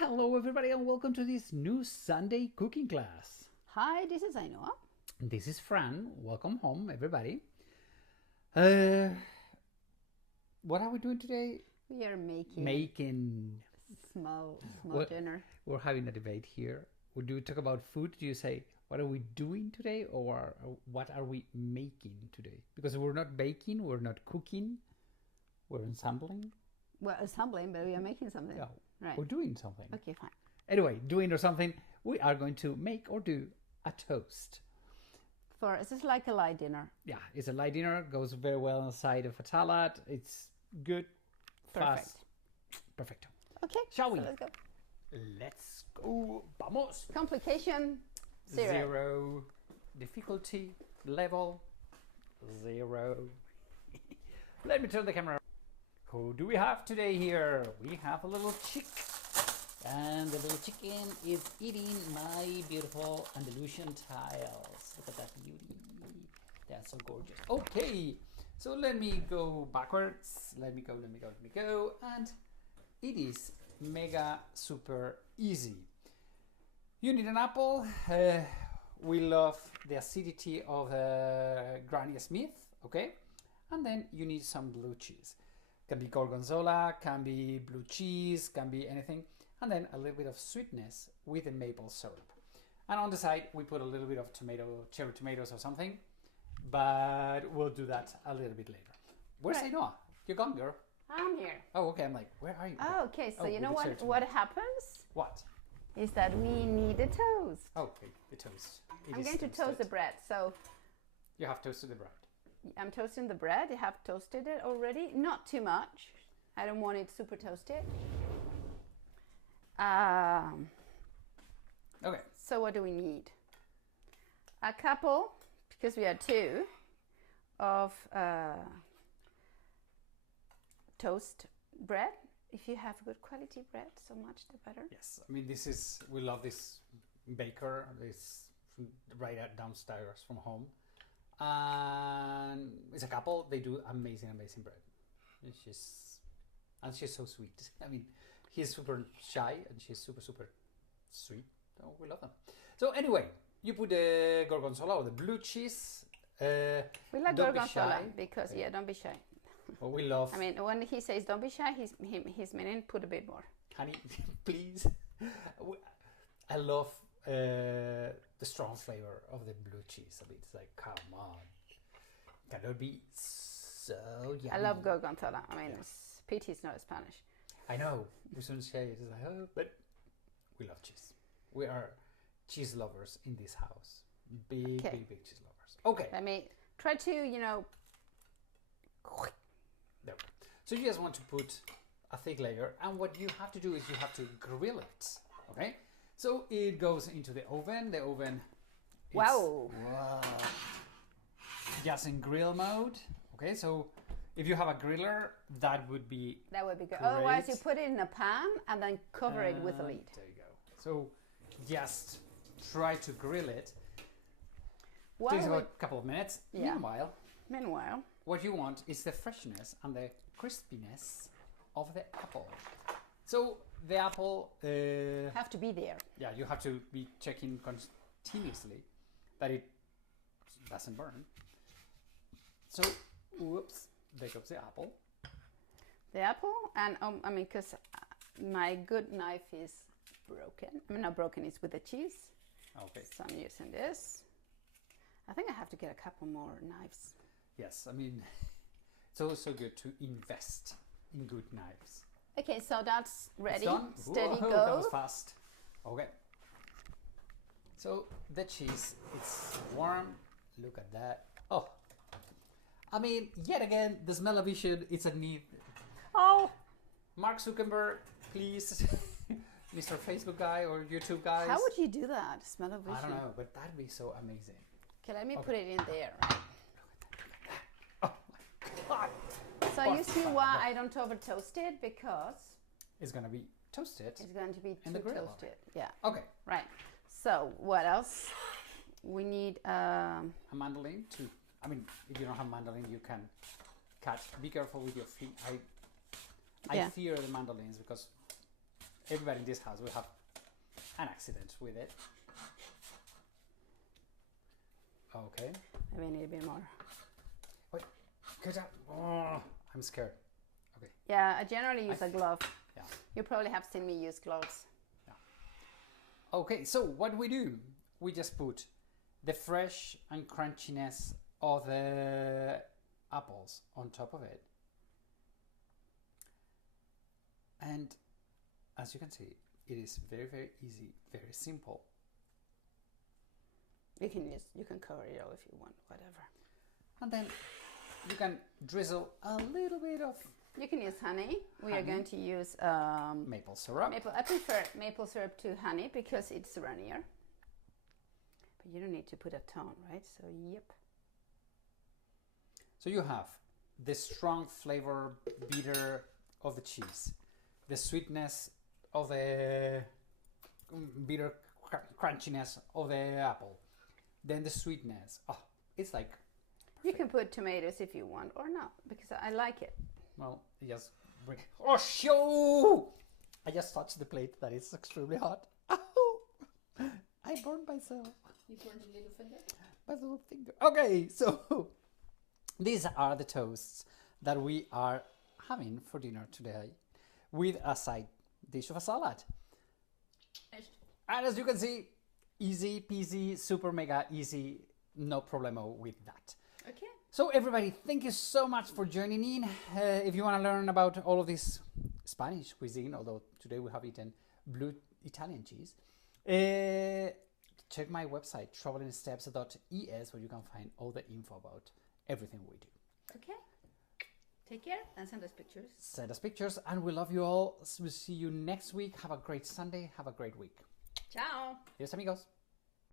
Hello everybody and welcome to this new Sunday cooking class. Hi, this is Ainhoa. This is Fran. Welcome home everybody. What are we doing today? We are Making small dinner. We're having a debate here. Do we talk about food? Do you say what are we doing today or what are we making today? Because we're not baking, we're not cooking, we're ensembling. Well, assembling, but we are making something. Yeah, right. We're doing something. Okay, fine. Anyway, doing or something, we are going to make or do a toast. For us, it's like a light dinner. Yeah, it's a light dinner. Goes very well on the side of a salad. It's good, fast, perfect. Okay, shall we? So let's go. Let's go. Vamos. Complication zero. Difficulty level 0. Let me turn the camera. Who do we have today here? We have a little chick. And the little chicken is eating my beautiful Andalusian tiles. Look at that beauty. That's so gorgeous. Okay, so let me go backwards. Let me go. And it is mega super easy. You need an apple. We love the acidity of Granny Smith, okay? And then you need some blue cheese. Can be Gorgonzola, can be blue cheese, can be anything. And then a little bit of sweetness with the maple syrup. And on the side, we put a little bit of cherry tomatoes or something, but we'll do that a little bit later. Where's Ainhoa? You're gone, girl. I'm here. Oh, okay. I'm like, where are you? Oh, okay. So you know what happens? What? Is that we need a toast. Okay, the toast. I'm going to toast the bread. So you have toasted the bread. I'm toasting the bread. I have toasted it already. Not too much. I don't want it super toasted. Okay. So what do we need? A couple, because we are two, of toast bread. If you have good quality bread, so much the better. Yes, I mean we love this baker. This right downstairs from home, and it's a couple. They do amazing bread. And she's so sweet. I mean, he's super shy and she's super sweet. So we love them. So anyway, you put the gorgonzola or the blue cheese. We like gorgonzola because don't be shy. Well, we love. I mean, when he says don't be shy, he's meaning put a bit more. Honey, please. I love the strong flavor of the blue cheese. I mean, it's like, come on, can it be so yummy? I love gorgonzola. I mean, pity is not Spanish. I know. We shouldn't say it. It's like, oh, but we love cheese. We are cheese lovers in this house. Big cheese lovers. Okay. Let me try to, There. So you just want to put a thick layer, and what you have to do is you have to grill it. Okay. So it goes into the oven. The oven. Wow. Just in grill mode. Okay. So if you have a griller, that would be good. Great. Otherwise, you put it in a pan and then cover it with a lid. There you go. So just try to grill it. Takes about a couple of minutes. Yeah. Meanwhile, what you want is the freshness and the crispiness of the apple. So the apple have to be there. Yeah, you have to be checking continuously that it doesn't burn. So, whoops, there goes the apple. The apple, and I mean, because my good knife is broken. I mean, not broken, it's with the cheese. Okay. So I'm using this. I think I have to get a couple more knives. Yes, I mean, it's also good to invest in good knives. Okay, so that's ready. It's done. Steady. Whoa, go. That was fast. Okay. So the cheese, it's warm. Look at that. Oh, I mean, yet again, the smell-o-vision, it's a need. Oh, Mark Zuckerberg, please, Mr. Facebook guy or YouTube guys. How would you do that? Smell-o-vision. I don't know, but that'd be so amazing. Okay, let me put it in there. Right? Oh my God. So you see why I don't over toast it, because it's gonna be toasted. It's going to be too toasted. Yeah. Okay. Right. So what else? We need a mandolin too. I mean, if you don't have mandolin, you can cut. Be careful with your feet. I fear the mandolins because everybody in this house will have an accident with it. Okay. Maybe I need a bit more. Wait, get out. Oh, I'm scared. Okay. Yeah, I generally use a glove. Yeah. You probably have seen me use gloves. Yeah. Okay, so what we do, we just put the fresh and crunchiness of the apples on top of it. And as you can see, it is very, very easy, very simple. You can cover it all if you want, whatever. And then you can drizzle a little bit of You can use honey. We are going to use maple syrup. I prefer maple syrup to honey because it's runnier. But you don't need to put a ton, right? So, yep. So you have the strong flavor bitter of the cheese, the sweetness of the bitter crunchiness of the apple, then the sweetness. Oh, it's like perfect. You can put tomatoes if you want or not, because I like it. Well, just bring. Oh, show! I just touched the plate that is extremely hot. Oh, I burned myself. You burned your little finger? My little finger. Okay, so these are the toasts that we are having for dinner today with a side dish of a salad. And as you can see, easy peasy, super mega easy, no problemo with that. Okay. So everybody, thank you so much for joining in. If you want to learn about all of this Spanish cuisine, although today we have eaten blue Italian cheese, check my website, travelingsteps.es, where you can find all the info about everything we do. Okay. Take care and send us pictures. Send us pictures, and we love you all. We'll see you next week. Have a great Sunday. Have a great week. Ciao. Adios, amigos.